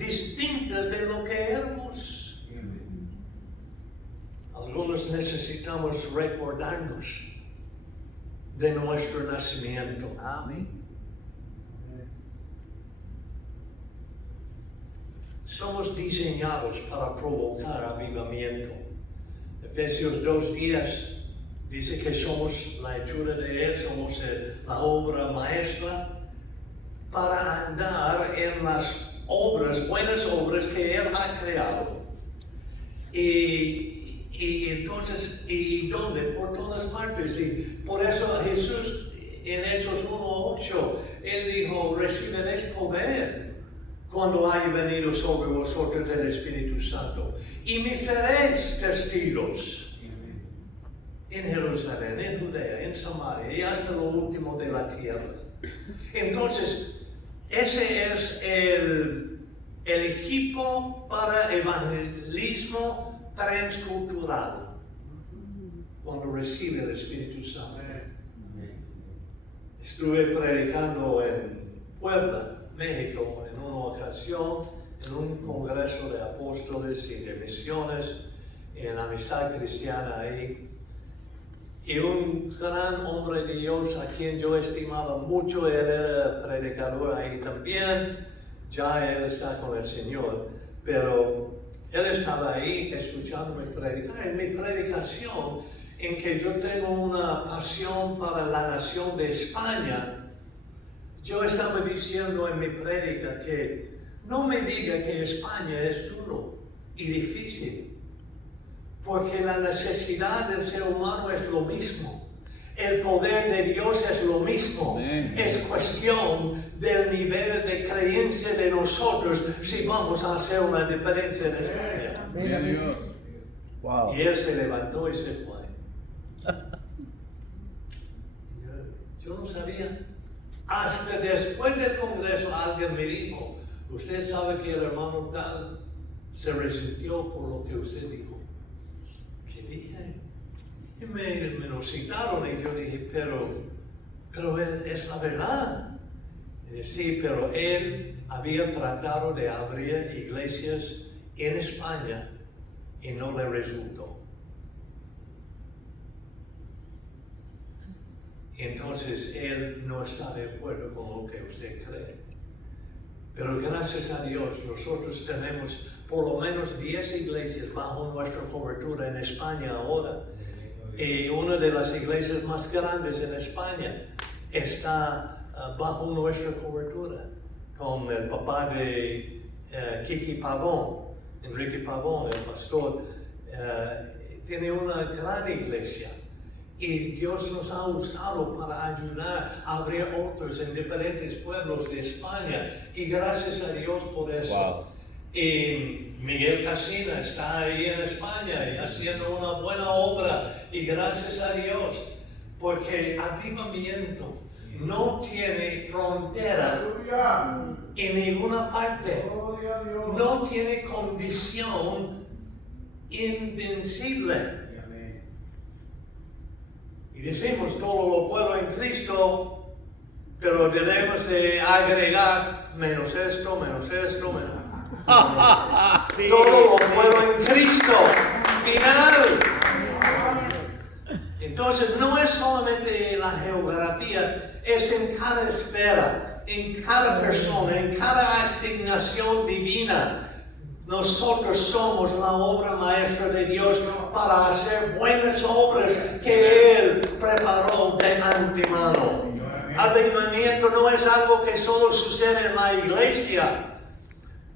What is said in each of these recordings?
distintas de lo que éramos. Algunos necesitamos recordarnos de nuestro nacimiento. Amén. Somos diseñados para provocar avivamiento. Efesios 2:10 dice que somos la hechura de Él, somos la obra maestra para andar en las obras, buenas obras que Él ha creado. Y entonces, ¿y dónde? Por todas partes. Y por eso Jesús en Hechos 1:8, Él dijo, recibiréis poder cuando haya venido sobre vosotros el Espíritu Santo. Y me seréis testigos en Jerusalén, en Judea, en Samaria y hasta lo último de la tierra. Entonces, ese es el equipo para evangelismo transcultural cuando recibe el Espíritu Santo. Estuve predicando en Puebla, México, en una ocasión, en un congreso de apóstoles y de misiones, en Amistad Cristiana ahí. Y un gran hombre de Dios a quien yo estimaba mucho, él era predicador ahí también, ya él está con el Señor, pero él estaba ahí escuchándome predicar. En mi predicación, en que yo tengo una pasión para la nación de España, yo estaba diciendo en mi prédica que no me diga que España es duro y difícil, porque la necesidad del ser humano es lo mismo. El poder de Dios es lo mismo. Es cuestión del nivel de creencia de nosotros si vamos a hacer una diferencia en España. Dios. Wow. Y él se levantó y se fue. Yo no sabía. Hasta después del congreso alguien me dijo, usted sabe que el hermano tal se resintió por lo que usted dijo. ¿Qué dije? Y me lo citaron y yo dije, pero es la verdad. Y dije, sí, pero él había tratado de abrir iglesias en España y no le resultó. Entonces él no está de acuerdo con lo que usted cree. Pero gracias a Dios nosotros tenemos por lo menos 10 iglesias bajo nuestra cobertura en España ahora. Y una de las iglesias más grandes en España está bajo nuestra cobertura, con el papá de Kiki Pavón, Enrique Pavón, el pastor. Tiene una gran iglesia. Y Dios nos ha usado para ayudar a abrir otros en diferentes pueblos de España. Y gracias a Dios por eso. Wow. Y Miguel Casina está ahí en España y haciendo una buena obra. Y gracias a Dios, porque avivamiento no tiene frontera en ninguna parte. No tiene condición invencible. Y decimos, todo lo puedo en Cristo, pero debemos de agregar menos esto, menos. Sí. Todo lo puedo en Cristo. Final. Entonces no es solamente la geografía, es en cada esfera, en cada persona, en cada asignación divina. Nosotros somos la obra maestra de Dios para hacer buenas obras que Él preparó de antemano. Avivamiento no es algo que solo sucede en la iglesia.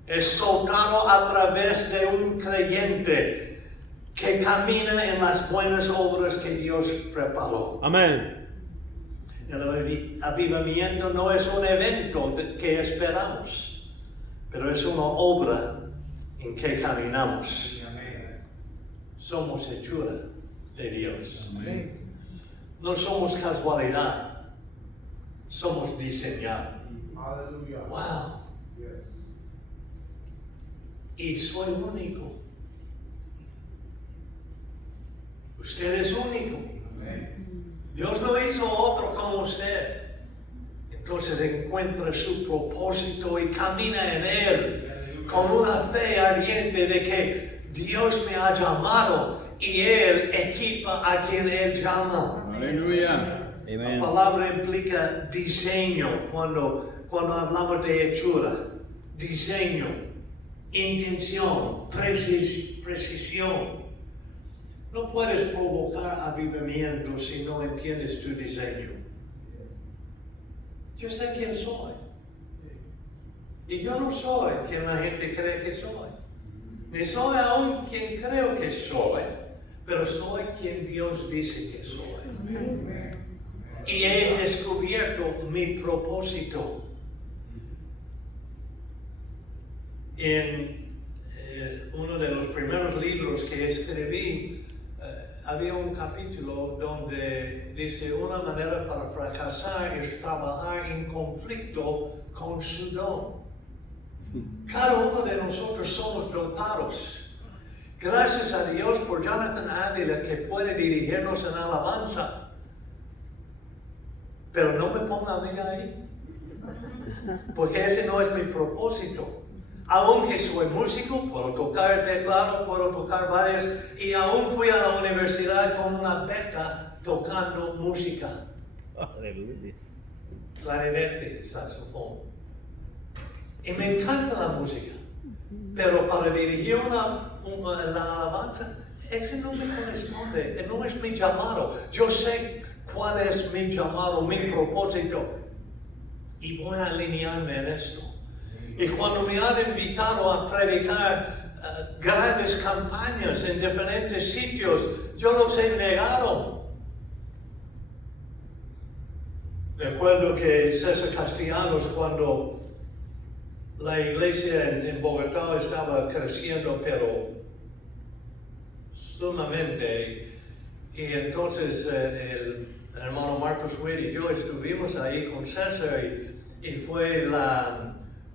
Es soltado a través de un creyente que camina en las buenas obras que Dios preparó. Amén. El avivamiento no es un evento que esperamos, pero es una obra en que caminamos. Somos hechura de Dios. Amén. No somos casualidad, somos diseñados. Hallelujah. Wow. Yes. Y soy único. Usted es único. Amen. Dios no hizo otro como usted. Entonces encuentra su propósito y camina en él con una fe ardiente de que Dios me ha llamado y Él equipa a quien Él llama. Aleluya. La Amen. palabra implica diseño cuando hablamos de hechura. Diseño, intención, precisión. No puedes provocar avivamiento si no entiendes tu diseño. Yo sé quién soy. Y yo no soy quien la gente cree que soy. Ni soy aún quien creo que soy, pero soy quien Dios dice que soy. Y he descubierto mi propósito. En uno de los primeros libros que escribí, había un capítulo donde dice una manera para fracasar es trabajar en conflicto con su don. Cada uno de nosotros somos dotados. Gracias a Dios por Jonathan Ávila que puede dirigirnos en alabanza. Pero no me ponga a mí ahí. Porque ese no es mi propósito. Aunque soy músico, puedo tocar el teclado, puedo tocar varias, y aún fui a la universidad con una beca tocando música. Aleluya. Clarinete, saxofón. Y me encanta la música. Pero para dirigir la alabanza, ese no me corresponde, no es mi llamado. Yo sé cuál es mi llamado, mi propósito, y voy a alinearme en esto. Y cuando me han invitado a predicar grandes campañas en diferentes sitios, yo los he negado. Recuerdo que César Castellanos, cuando la iglesia en Bogotá estaba creciendo, pero sumamente, y entonces el hermano Marcos Witt y yo estuvimos ahí con César, y fue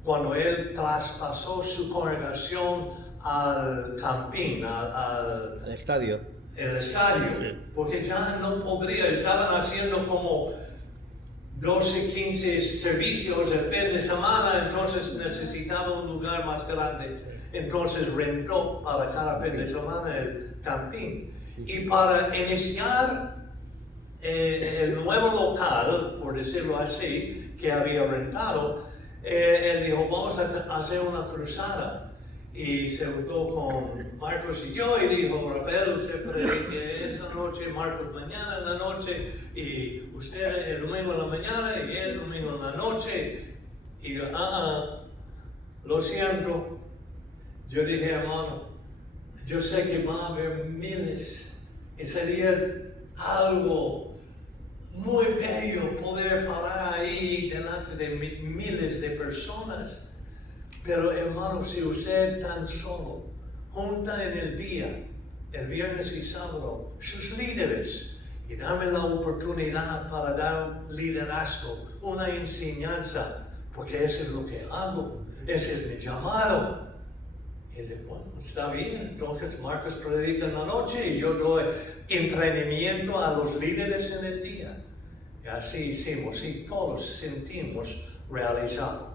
cuando él traspasó su congregación al campín, al estadio. el estadio, Sí. porque ya no podría, estaban haciendo como 12, 15 servicios el fin de semana, entonces necesitaba un lugar más grande, entonces rentó para cada fin de semana el campín. Y para iniciar el nuevo local, por decirlo así, que había rentado, él dijo, vamos a hacer una cruzada. Y se juntó con Marcos y yo y dijo, Rafael, usted predique esta noche, Marcos mañana en la noche, y usted el domingo en la mañana y él el domingo en la noche. Y yo, lo siento. Yo dije, hermano, yo sé que va a haber miles y sería algo muy bello poder parar ahí delante de miles de personas. Pero hermano, si usted tan solo junta en el día, el viernes y sábado, sus líderes y darme la oportunidad para dar liderazgo, una enseñanza, porque eso es lo que hago, ese es mi llamado. Y dice, bueno, está bien, entonces Marcos predica en la noche y yo doy entrenamiento a los líderes en el día. Y así hicimos y todos sentimos realizados.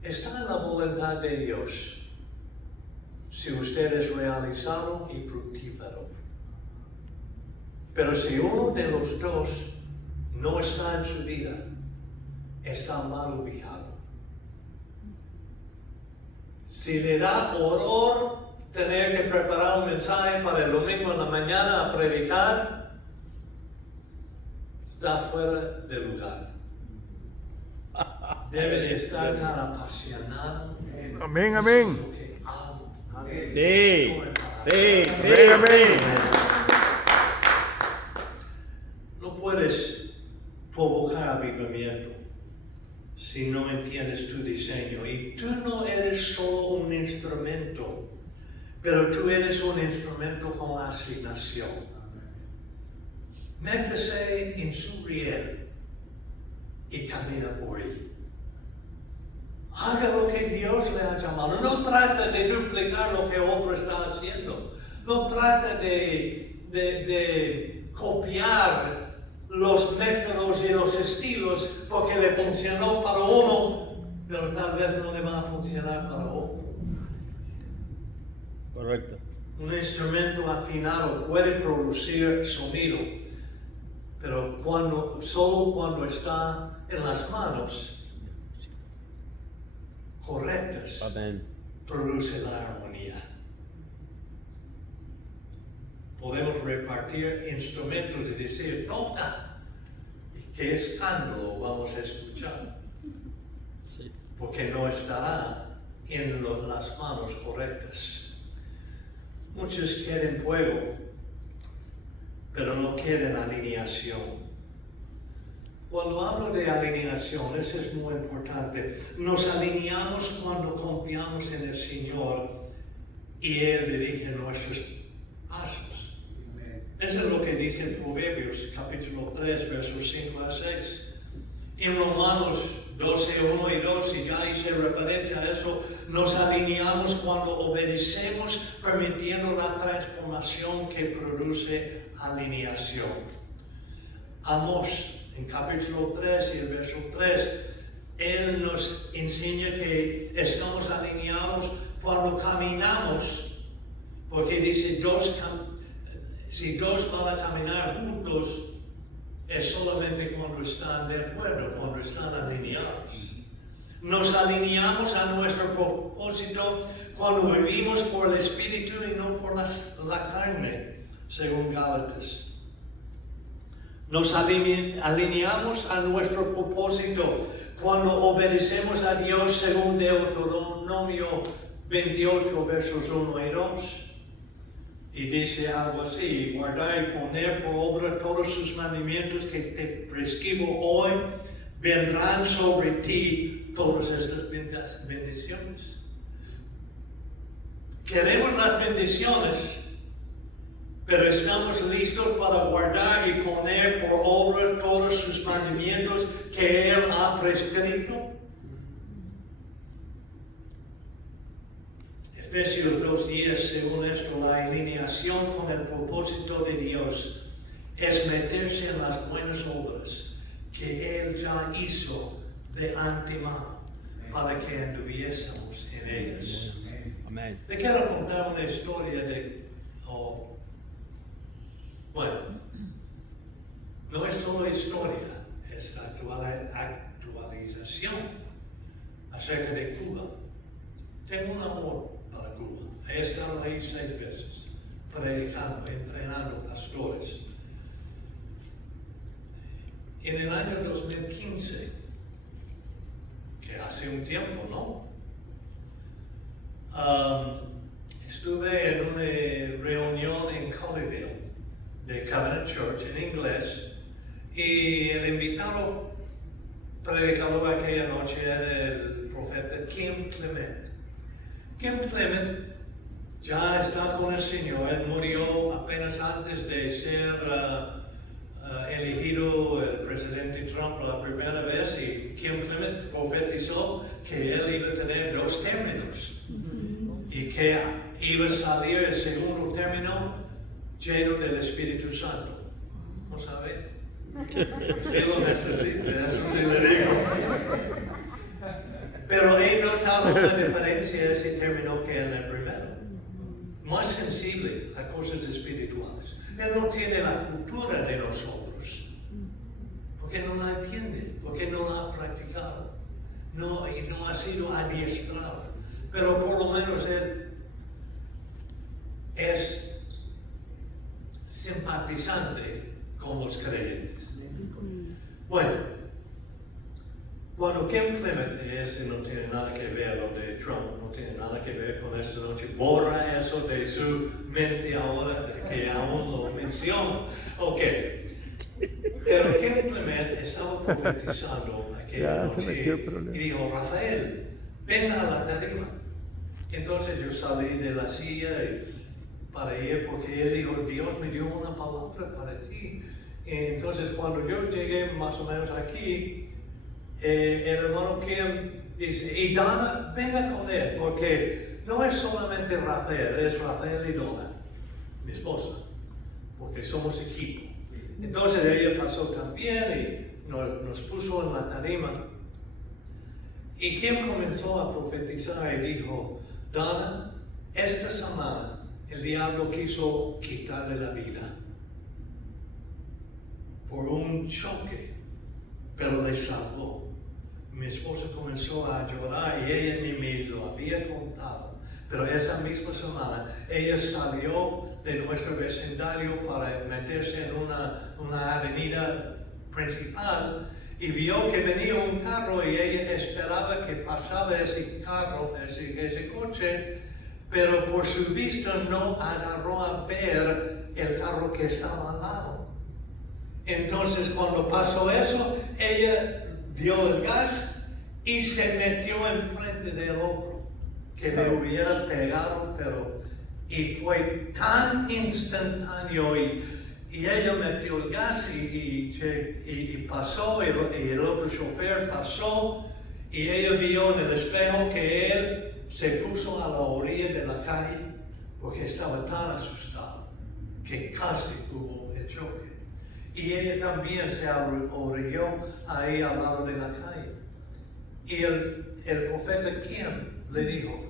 Está en la voluntad de Dios si usted es realizado y fructífero. Pero si uno de los dos no está en su vida, está mal ubicado. Si le da horror tener que preparar un mensaje para el domingo en la mañana a predicar, está fuera de lugar. Debe de estar tan apasionado. Amén, Eso amén. es lo que hago. Sí, sí, sí, Amén, amén. No puedes provocar avivamiento si no entiendes tu diseño. Y tú no eres solo un instrumento, pero tú eres un instrumento con asignación. Métese en su riel y camina por él. Haga lo que Dios le ha llamado. No trata de duplicar lo que otro está haciendo. No trata de copiar los métodos y los estilos porque le funcionó para uno pero tal vez no le va a funcionar para otro. Correcto. Un instrumento afinado puede producir sonido, pero solo cuando está en las manos correctas Amén. produce la armonía. Podemos repartir instrumentos y decir, toca, qué escándalo vamos a escuchar, Sí. porque no estará en las manos correctas. Muchos quieren fuego, pero no quieren alineación. Cuando hablo de alineación, eso es muy importante. Nos alineamos cuando confiamos en el Señor y Él dirige nuestros pasos. Eso es lo que dice en Proverbios capítulo 3, versos 5 a 6. En Romanos 12, 1 y 2, y ya hice referencia a eso, nos alineamos cuando obedecemos, permitiendo la transformación que produce alineación. Amós, en capítulo 3 y el verso 3, Él nos enseña que estamos alineados cuando caminamos, porque dice, si dos van a caminar juntos, es solamente cuando están de acuerdo, cuando están alineados. Nos alineamos a nuestro propósito cuando vivimos por el Espíritu y no por la carne, según Gálatas. Nos alineamos a nuestro propósito cuando obedecemos a Dios, según Deuteronomio 28, versos 1 y 2. Y dice algo así, guardar y poner por obra todos sus mandamientos que te prescribo hoy, vendrán sobre ti todas estas bendiciones. Queremos las bendiciones, pero estamos listos para guardar y poner por obra todos sus mandamientos que Él ha prescrito. Efesios 2:10, según esto, la alineación con el propósito de Dios es meterse en las buenas obras que Él ya hizo de antemano para que anduviésemos en ellas. Amén. Le quiero contar una historia no es solo historia, es actualización acerca de Cuba. Tengo un amor para Cuba. He estado ahí 6 veces, predicando, entrenando pastores. En el año 2015, que hace un tiempo, ¿no? Estuve en una reunión en Colleyville de Covenant Church en inglés y el invitado predicador aquella noche era el profeta Kim Clement. Kim Clement ya está con el Señor. Él murió apenas antes de ser elegido el presidente Trump la primera vez, y Kim Clement profetizó que él iba a tener 2 términos y que iba a salir el segundo término lleno del Espíritu Santo. ¿No sabe? Sí lo necesita, eso sí le digo. Pero he notado una diferencia en ese término que en el primero. Más sensible a cosas espirituales. Él no tiene la cultura de nosotros, porque no la entiende, porque no la ha practicado, y no ha sido adiestrado. Pero por lo menos él es simpatizante con los creyentes. Bueno, cuando Kim Clement, ese no tiene nada que ver lo de Trump, no tiene nada que ver con esta noche, borra eso de su mente ahora, de que aún lo menciono. Ok, pero Kim Clement estaba profetizando aquella noche y dijo, Rafael, venga a la tarima. Entonces yo salí de la silla para ir, porque él dijo, Dios me dio una palabra para ti. Entonces cuando yo llegué más o menos aquí, el hermano Kim dice, y Donna, venga con él, porque no es solamente Rafael, es Rafael y Donna, mi esposa, porque somos equipo. Entonces ella pasó también y nos puso en la tarima. Y Kim comenzó a profetizar y dijo, Donna, esta semana el diablo quiso quitarle la vida por un choque, pero le salvó. Mi esposa comenzó a llorar y ella ni me lo había contado. Pero esa misma semana ella salió de nuestro vecindario para meterse en una avenida principal y vio que venía un carro y ella esperaba que pasaba ese carro, ese coche, pero por su vista no agarró a ver el carro que estaba al lado. Entonces cuando pasó eso, ella dio el gas y se metió enfrente del otro, que le hubiera pegado, y fue tan instantáneo y ella metió el gas y pasó, y el otro chofer pasó, y ella vio en el espejo que él se puso a la orilla de la calle porque estaba tan asustado que casi tuvo el choque. Y ella también se orilló ahí al lado de la calle. Y el profeta Kim le dijo,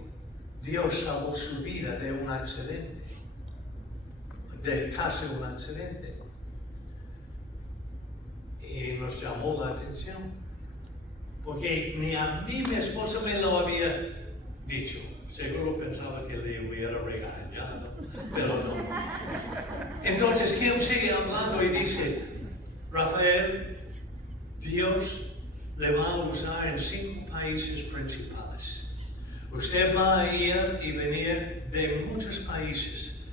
Dios salvó su vida de un accidente, de casi un accidente. Y nos llamó la atención, porque ni a mí mi esposa me lo había dicho. Seguro pensaba que le hubiera regañado, pero no. Entonces Kim sigue hablando y dice, Rafael, Dios le va a usar en 5 países principales. Usted va a ir y venir de muchos países,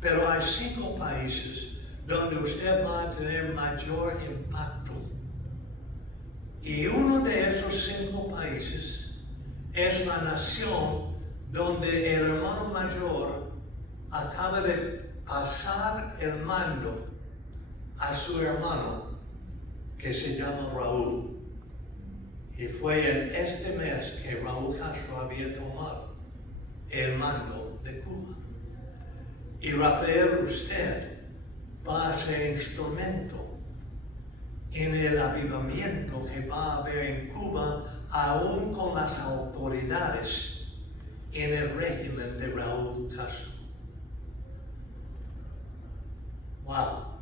pero hay 5 países donde usted va a tener mayor impacto. Y uno de esos 5 países es la nación donde el hermano mayor acaba de pasar el mando a su hermano, que se llama Raúl. Y fue en este mes que Raúl Castro había tomado el mando de Cuba. Y Rafael, usted va a ser instrumento en el avivamiento que va a haber en Cuba, aún con las autoridades en el régimen de Raúl Castro. Wow.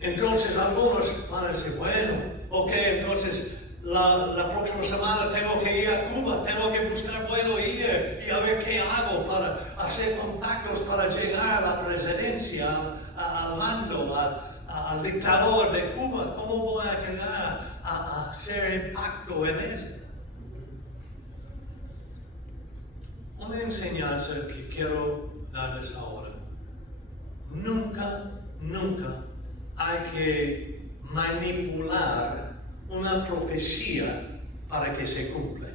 Entonces algunos van a decir, bueno, ok, entonces la próxima semana tengo que ir a Cuba, tengo que buscar vuelo ir y a ver qué hago para hacer contactos para llegar a la presidencia, al mando, al dictador de Cuba. ¿Cómo voy a llegar a hacer impacto en él? Una enseñanza que quiero darles ahora. Nunca hay que manipular una profecía para que se cumpla.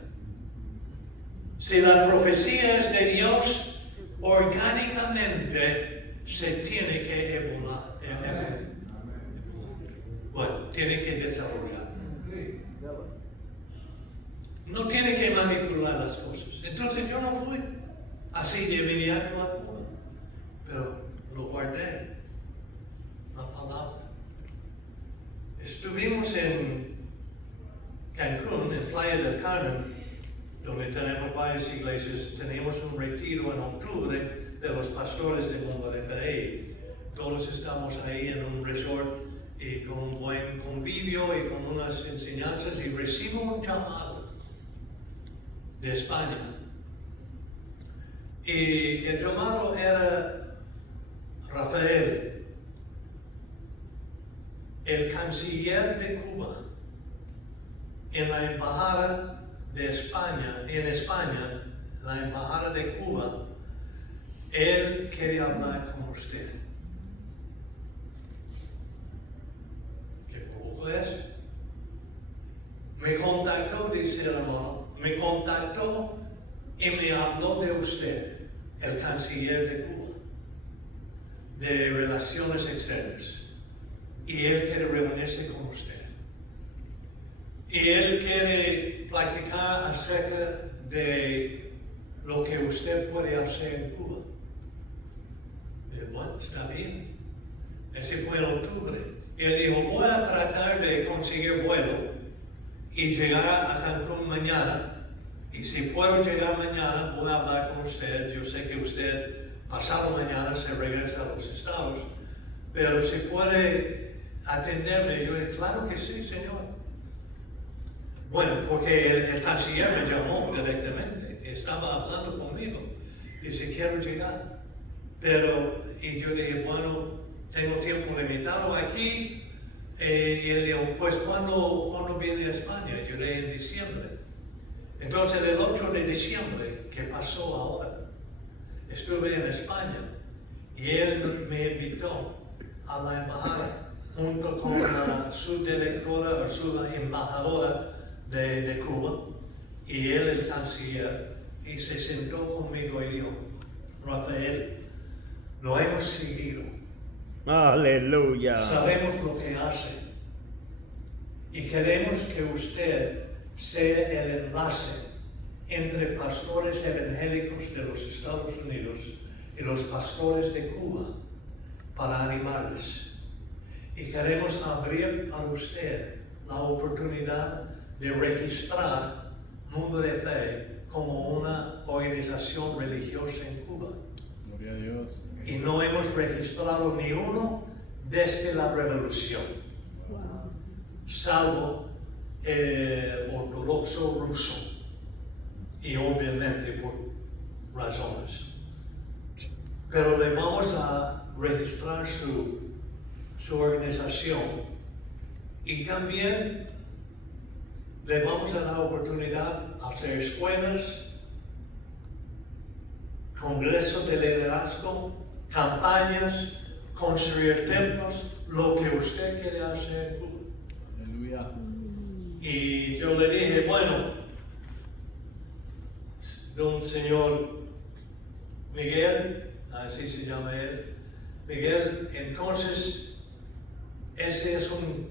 Si la profecía es de Dios, orgánicamente se tiene que evolucionar. Bueno, tiene que desarrollar. No tiene que manipular las cosas. Entonces yo no fui. Así debería actuar Cuba. Pero lo guardé. La palabra. Estuvimos en Cancún, en Playa del Carmen, donde tenemos varias iglesias. Teníamos un retiro en octubre de los pastores de Mundo de Fe. Todos estamos ahí en un resort y con un buen convivio y con unas enseñanzas, y recibo un llamado de España. Y el llamado era Rafael, el canciller de Cuba, en la embajada de España, la embajada de Cuba, él quería hablar con usted. ¿Qué provoca eso? Me contactó, dice el hermano, me contactó y me habló de usted, el canciller de Cuba, de relaciones externas. Y él quiere reunirse con usted. Y él quiere platicar acerca de lo que usted puede hacer en Cuba. Y bueno, está bien. Ese fue en octubre. Y él dijo, voy a tratar de conseguir vuelo y llegar a Cancún mañana. Y si puedo llegar mañana, voy a hablar con usted. Yo sé que usted pasado mañana se regresa a los estados, pero si puede atenderme, yo digo, claro que sí, señor. Bueno, porque el canciller me llamó directamente, estaba hablando conmigo, dice, quiero llegar. Pero, y yo dije, bueno, tengo tiempo limitado aquí, y él dijo, pues, ¿cuándo viene a España? Yo dije, en diciembre. Entonces, el 8 de diciembre, que pasó ahora, estuve en España, y él me invitó a la embajada, junto con la subdirectora o subembajadora de Cuba, y él, el canciller, y se sentó conmigo y dijo, Rafael, lo hemos seguido, Aleluya. sabemos lo que hace, y queremos que usted sea el enlace entre pastores evangélicos de los Estados Unidos y los pastores de Cuba para animarles. Y queremos abrir para usted la oportunidad de registrar Mundo de Fe como una organización religiosa en Cuba. Gloria a Dios. Y no hemos registrado ni uno desde la revolución, salvo el ortodoxo ruso, y obviamente por razones. Pero le vamos a registrar su organización, y también le vamos a dar oportunidad a hacer escuelas, congresos de liderazgo, campañas, construir templos, lo que usted quiere hacer en Cuba. Aleluya. Y yo le dije, bueno, don señor Miguel, así se llama él, Miguel, entonces ese es un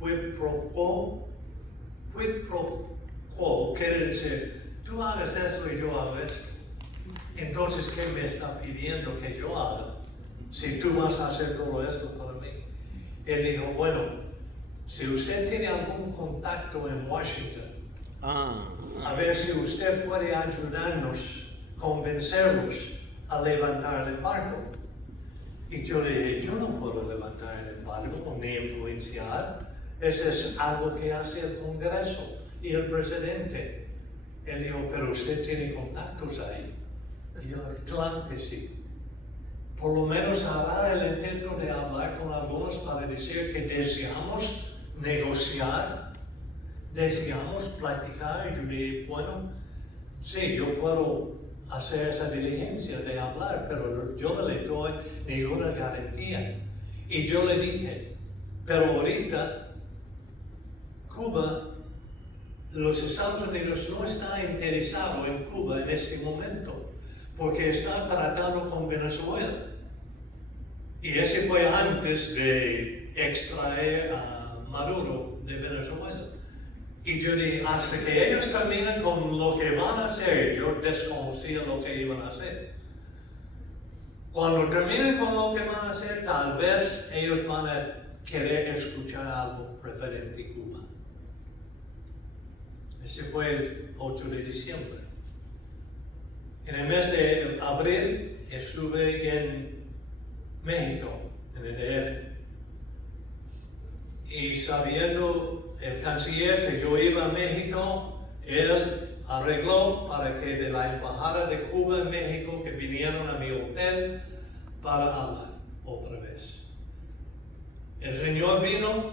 quid pro quo. Quid pro quo quiere decir, tú hagas esto y yo hago esto. Entonces, ¿qué me está pidiendo que yo haga si tú vas a hacer todo esto para mí? Él dijo, bueno, si usted tiene algún contacto en Washington, a ver si usted puede ayudarnos, convencerlos a levantar el embargo. Y yo le dije, yo no puedo levantar el embargo ni influenciar. Eso es algo que hace el Congreso y el presidente. Él dijo, pero usted tiene contactos ahí. Y yo, claro que sí. Por lo menos hará el intento de hablar con algunos para decir que deseamos negociar, deseamos platicar. Y yo dije, bueno, sí, yo puedo hacer esa diligencia de hablar, pero yo no le doy ninguna garantía. Y yo le dije, pero ahorita Cuba, los Estados Unidos no está interesado en Cuba en este momento, porque está tratando con Venezuela. Y ese fue antes de extraer a Maduro de Venezuela. Y yo dije, hasta que ellos terminen con lo que van a hacer, yo desconocía lo que iban a hacer. Cuando terminen con lo que van a hacer, tal vez ellos van a querer escuchar algo referente a Cuba. Ese fue el 8 de diciembre. En el mes de abril estuve en México, en el DF. Y sabiendo el canciller que yo iba a México, él arregló para que de la embajada de Cuba en México que vinieron a mi hotel para hablar otra vez. El señor vino,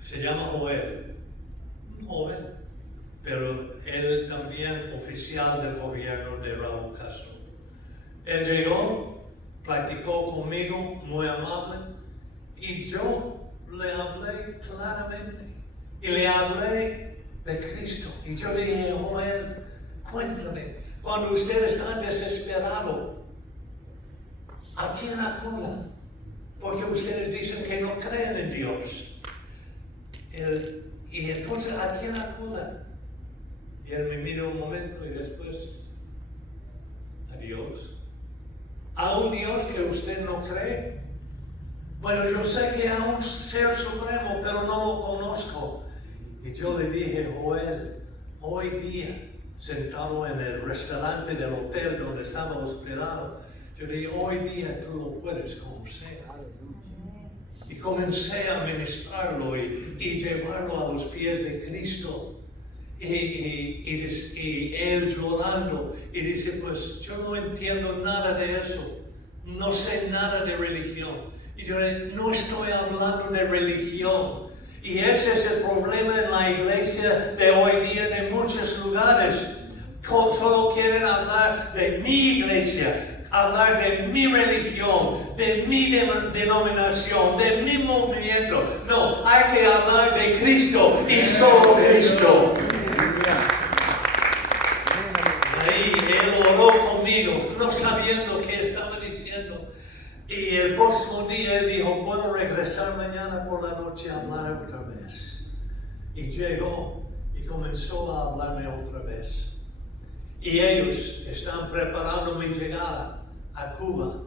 se llama Joel, un joven, pero él también oficial del gobierno de Raúl Castro. Él llegó, platicó conmigo, muy amable, y yo le hablé claramente, y le hablé de Cristo. Y yo le dije, Joel, cuéntame, cuando usted está desesperado, ¿a quién acuda? Porque ustedes dicen que no creen en Dios. Y entonces, ¿a quién acuda? Y él me miró un momento y después, a Dios. ¿A un Dios que usted no cree? Bueno, yo sé que a un ser supremo, pero no lo conozco. Y yo le dije, Joel, hoy día, sentado en el restaurante del hotel donde estaba hospedado, yo le dije, hoy día tú lo puedes conocer. Y comencé a ministrarlo y llevarlo a los pies de Cristo. Y él llorando y dice, pues yo no entiendo nada de eso, no sé nada de religión. Y yo no estoy hablando de religión. Y ese es el problema en la iglesia de hoy día de muchos lugares. Solo quieren hablar de mi iglesia, hablar de mi religión, de mi denominación, de mi movimiento. No, hay que hablar de Cristo y solo Cristo. Ahí él oró conmigo, no sabiendo qué estaba diciendo. Y el próximo día él dijo, ¿puedo regresar mañana por la noche a hablar otra vez? Y llegó y comenzó a hablarme otra vez. Y ellos están preparando mi llegada a Cuba.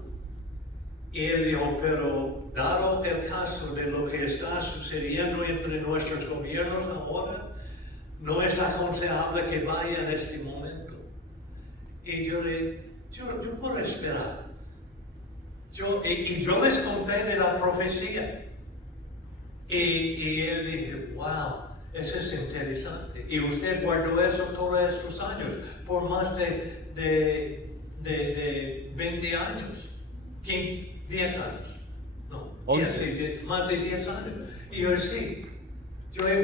Y él dijo, pero dado el caso de lo que está sucediendo entre nuestros gobiernos ahora, no es aconsejable que vaya en este momento. Y yo puedo esperar. Yo les conté de la profecía. Y él dijo, wow, eso es interesante. Y usted guardó eso todos estos años, por más de 20 años, 10 años. No, 11. más de 10 años. Y yo sí, yo he